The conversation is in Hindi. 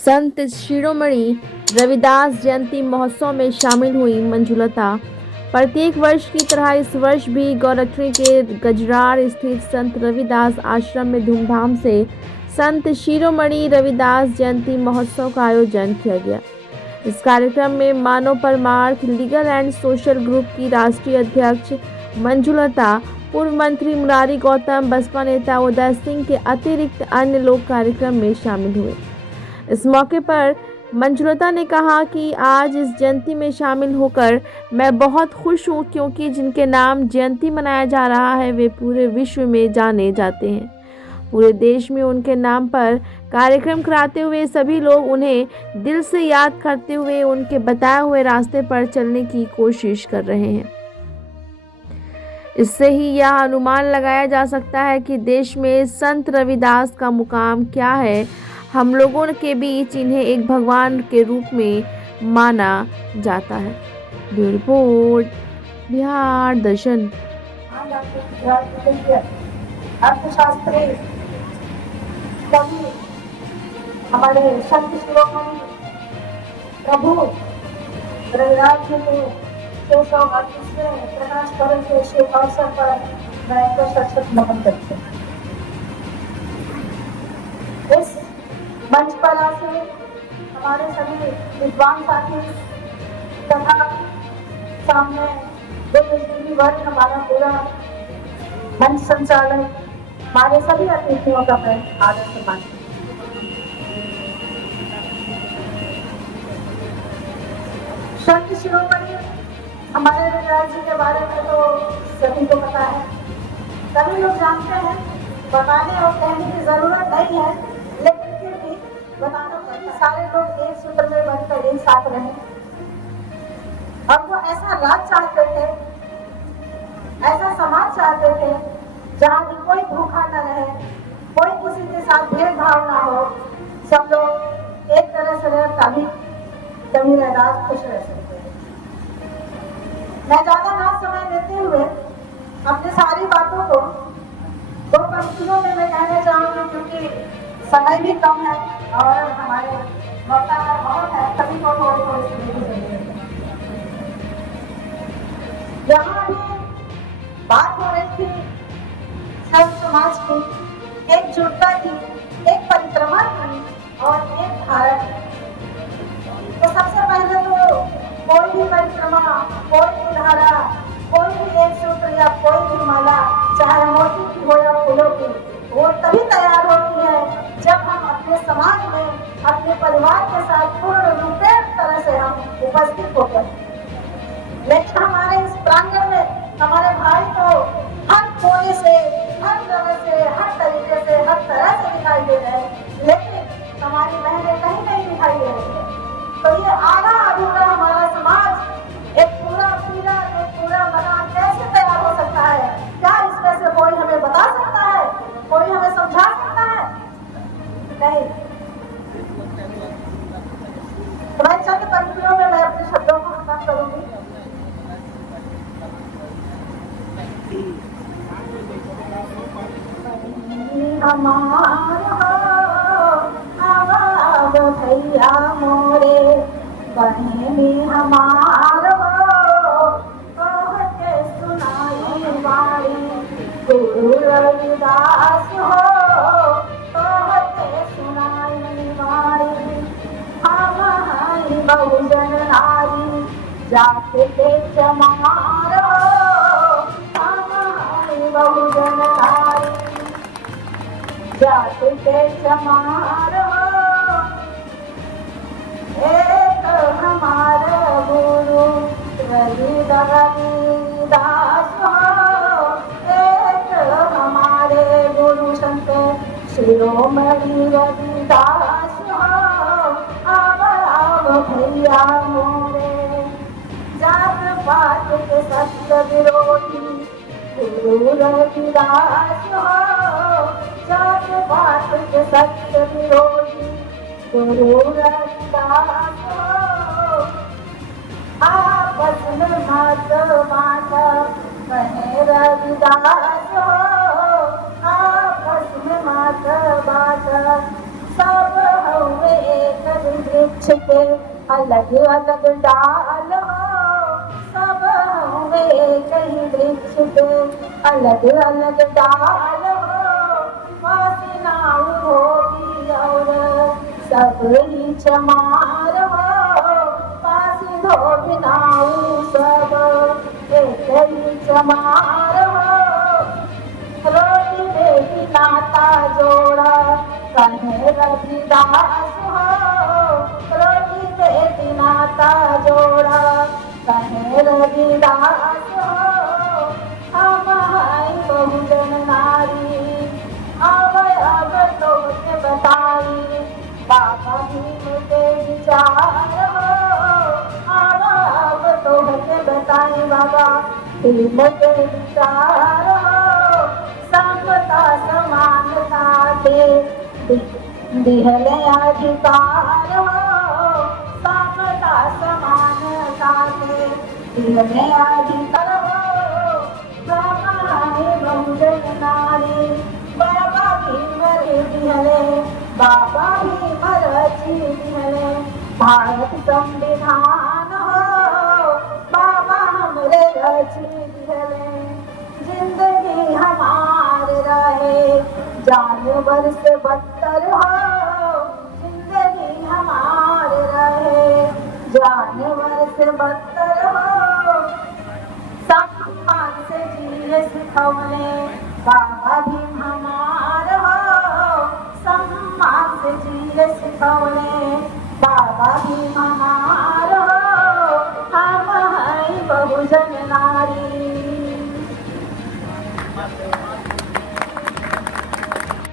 संत शिरोमणि रविदास जयंती महोत्सव में शामिल हुई मंजुलता। प्रत्येक वर्ष की तरह इस वर्ष भी गौरक्षणी के गजरार स्थित संत रविदास आश्रम में धूमधाम से संत शिरोमणि रविदास जयंती महोत्सव का आयोजन किया गया। इस कार्यक्रम में मानव परमार्थ लीगल एंड सोशल ग्रुप की राष्ट्रीय अध्यक्ष मंजुलता, पूर्व मंत्री मुरारी गौतम, बसपा नेता उदय सिंह के अतिरिक्त अन्य लोग कार्यक्रम में शामिल हुए। इस मौके पर मंजुलता ने कहा कि आज इस जयंती में शामिल होकर मैं बहुत खुश हूँ, क्योंकि जिनके नाम जयंती मनाया जा रहा है वे पूरे विश्व में जाने जाते हैं। पूरे देश में उनके नाम पर कार्यक्रम कराते हुए सभी लोग उन्हें दिल से याद करते हुए उनके बताए हुए रास्ते पर चलने की कोशिश कर रहे हैं। इससे ही यह अनुमान लगाया जा सकता है कि देश में संत रविदास का मुकाम क्या है। हम लोगों के बीच इन्हें एक भगवान के रूप में माना जाता है। ब्यूरो रिपोर्ट, बिहार दर्शन। अर्थशास्त्री कवि हमारे संत शिरोमणि प्रभु रविदास जी के 238वें प्रकाश पर्व के शुभ अवसर पर मैं इनको सशक्त नमन करती हूँ। इस मंच पर आके हमारे सभी विद्वान साथी तथा सामने बुद्धिजीवी वर्ग, हमारा पूरा मंच संचालन, हमारे सभी अतिथियों का मैं आदर से मानती हूँ। संत शिरोमणि हमारे रविदास जी के बारे में तो सभी को पता है, सभी लोग जानते हैं, बताने और कहने की जरूरत नहीं है, लेकिन फिर भी बताना पड़ता है। सारे लोग एक सूत्र में बनकर एक साथ रहे और वो ऐसा राज चाहते थे, ऐसा समाज चाहते थे जहाँ भी कोई भूखा न रहे, कोई किसी के साथ भेदभाव ना हो, सब लोग एक तरह से रहे, तभी रविदास खुश रह सकते हैं। मैं ज्यादा ना समय लेते हुए अपनी सारी बातों को 2 पंक्तियों में मैं कहना चाहूंगी, क्योंकि समय भी कम है और हमारे वक्ता बहुत है, सभी को थोड़ी सुनने की जरूरत है। यहाँ भी बात हो रही थी सर्व समाज की एकजुटता की, एक परिक्रमा की और एक भारत। तो सबसे पहले तो कोई भी परिक्रमा, कोई भी धारा, कोई भी एक सूत्र या कोई भी माला, चाहे मोती की हो या फूलों की, वो तभी तैयार होती है जब हम अपने समाज में अपने परिवार के साथ पूर्ण रूपेण तरह से हम उपस्थित होते हैं। लेकिन हमारे इस प्रांगण में हमारे भाई को हर कोने से, हर जगह से, हर तरीके से, हर तरह से दिखाई दे रहे हैं, लेकिन हमारी बहनें कहीं नहीं दिखाई दे रही है। तो ये आधा अधूरा हमारा समाज एक पूरा पीला, एक पूरा बना कैसे तैयार हो सकता है? क्या इसमें से कोई हमें बता सकता है? कोई हमें समझा सकता है? नहीं। तो मैं चंद पंक्तियों में मैं अपने शब्दों को खत्म करूंगी। हमारा आवाज भैया मोरे, बहनी हमारो कह के सुनाई बारी, गुरु रविदास हो कह के सुनाई बारी। हम हई बहुजन नारी, जाति के चमारो, हम हई बहुजन नारी, जाति के चमारो। एक हमारे गुरु रविदास हो, एक हमारे गुरु संत शिरोमणि रविदास हो। आव भैया मोरे, जात पात के सत्य विरोधी गुरु रविदास हो, जात पात के सत्य विरोधी गुरु रविदास हो। आपस में मत बांटो कहे रविदास हो, आपस में मत बांटो, सब हवे एक के अलग अलग डाल हो, सब हमें कहीं वृक्ष के अलग अलग डाल हो, वासनाएं होगी और सब ही चमार हो, वासिनो बिनाऊ सब एक ही चमार हो, रोटी बेटी नाता जोड़ा कहे रविदास हो, रोटी बेटी नाता जोड़ा कहे रविदास हो, हम हैं बहुजन नारी अब तो के बताई बाबा भीम के विचार हो, अब तो के बताई बाबा भीम के विचार हो, समता समानता के दिहले अधिकार हो, समता समानता के दिहले अधिकार हो, हमारे बहुजन नारी बाबा भीम दिहले बाबा भीम रची दिहले भारत संविधान हो, बाबा हमरे रची दिहले जिंदगी हमारे रहे जानवर से बदतर हो, जिंदगी हमारे रहे जानवर से बदतर हो, सम्मान से जिए सिखौले बाबा भीम हमारे